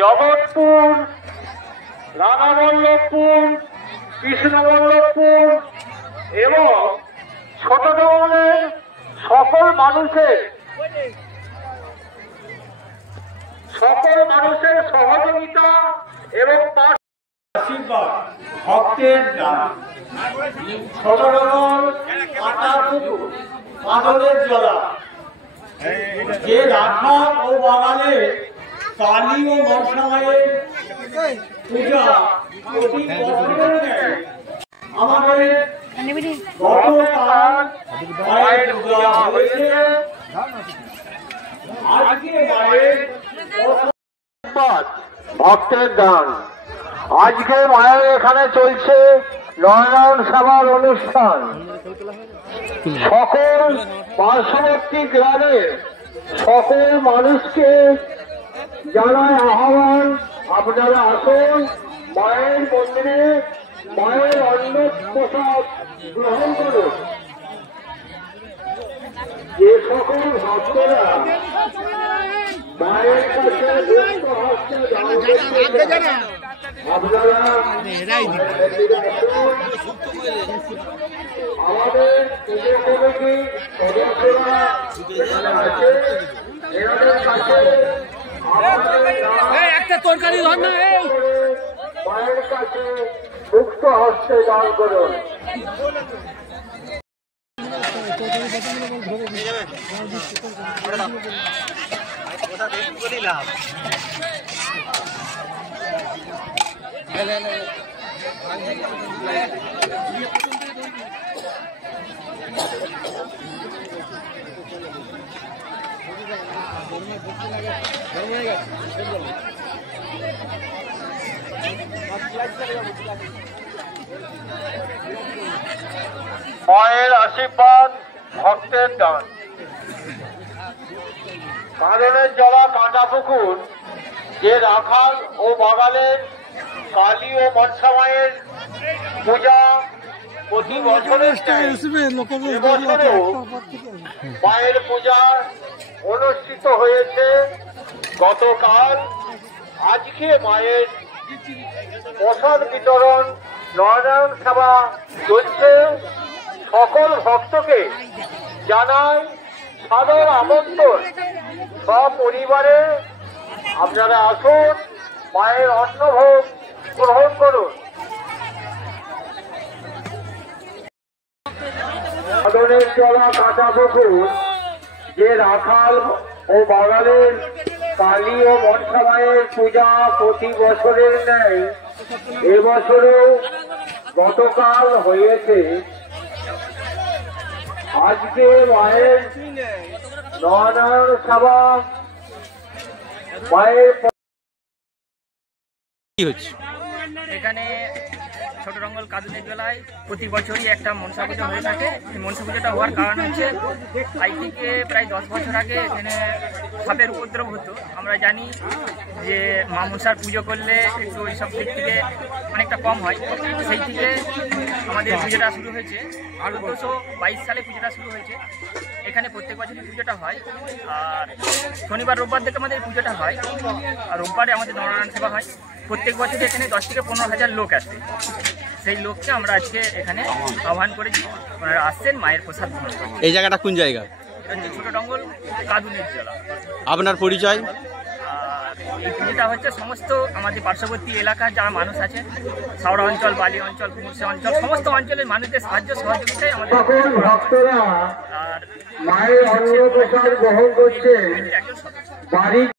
জগৎপুর, রাধাবল্লভপুর, কৃষ্ণবল্লভপুর এবং ছোট ডোমনের সকল মানুষের সহযোগিতা এবং তার আশীর্বাদ ভক্তের দান। ছোট ডোমন কাঁটাপুকুর কাঁদলের জলা যে রাখাল ও বাগানে কালী ও মনসা মায়ের পূজা প্রতি বছর আমাদের গতকাল মায়ের পূজা হয়েছে। আজকে মায়ের ভক্তের দান। আজকে মায়ের এখানে চলছে নয়নায়ণ সভার অনুষ্ঠান। সকল পার্শ্ববর্তী গ্রামের সকল মানুষকে জানায় আহ্বান, আপনারা আসুন মায়ের মন্দিরে মায়ের অন্ন প্রসাদ গ্রহণ করুন। যে সকল ভক্তরা মায়ের কাছে আপনারা আমাদের পুজো কমিটি সদস্যরা আছে, এনাদের কাছে মায়ের কাছে মুক্ত হস্তে দান করুন। মায়ের আশীর্বাদ ভক্তের দান। কাঁদলের জলা কাঁটাপুকুর যে রাখাল ও বাগানের কালী ও মনসা মায়ের পূজা প্রতি বছরের মায়ের পূজা অনুষ্ঠিত হয়েছে গতকাল। আজকে মায়ের প্রসাদ বিতরণ নয়নায়ণ সভা চলছে। সকল ভক্তকে জানাই সাদর আমন্ত্রণ, সপরিবারে আপনারা আসুন মায়ের অন্নভোগ গ্রহণ করুন। কাঁদলের জলা কাঁটাপুকুর যে রাখাল ও বাগানের কালী ও মনসা মায়ের পূজা প্রতি বছরের ন্যায় এবছরও গতকাল হয়েছে। আজকে মায়ের নয়নায়ণ সভা মায়ের এখানে ছোট রঙ্গল কাঁদলের জলায় প্রতি বছরই একটা মনসা পুজো হয়ে থাকে। এই মনসা পুজোটা হওয়ার কারণ হচ্ছে আজ থেকে প্রায় 10 বছর আগে এখানে সাপের উপদ্রব হতো। আমরা জানি যে মা মনসার পুজো করলে একটু ওইসব দিক থেকে অনেকটা কম হয়। সেই থেকে আমাদের পুজোটা শুরু হয়েছে। 1822 সালে পুজোটা শুরু হয়েছে। এখানে প্রত্যেক বছরই পুজোটা হয়। আর শনিবার রোববার থেকে আমাদের পুজোটা হয়। আর রোববারে আমাদের নয়নায়ণ সেবা হয়। প্রত্যেক বছর এখানে 10 থেকে 15,000 লোক আসে। সেই লোককে আমরা আজকে এখানে আহ্বান করেছি, ওনারা আসছেন মায়ের প্রসাদ গ্রহণ করতে। এই জায়গাটা কোন জায়গা? ছোট ডঙ্গল কাঁদলের জলা। আপনার পরিচয়? এই পুজোটা হচ্ছে সমস্ত আমাদের পার্শ্ববর্তী এলাকার যারা মানুষ আছে, সাউড়া অঞ্চল, বালি অঞ্চল, কুমুরসা অঞ্চল, সমস্ত অঞ্চলের মানুষদের সাহায্য সহযোগিতায় আমাদের ভক্তরা মায়ের অন্ন প্রসাদ গ্রহণ করছে।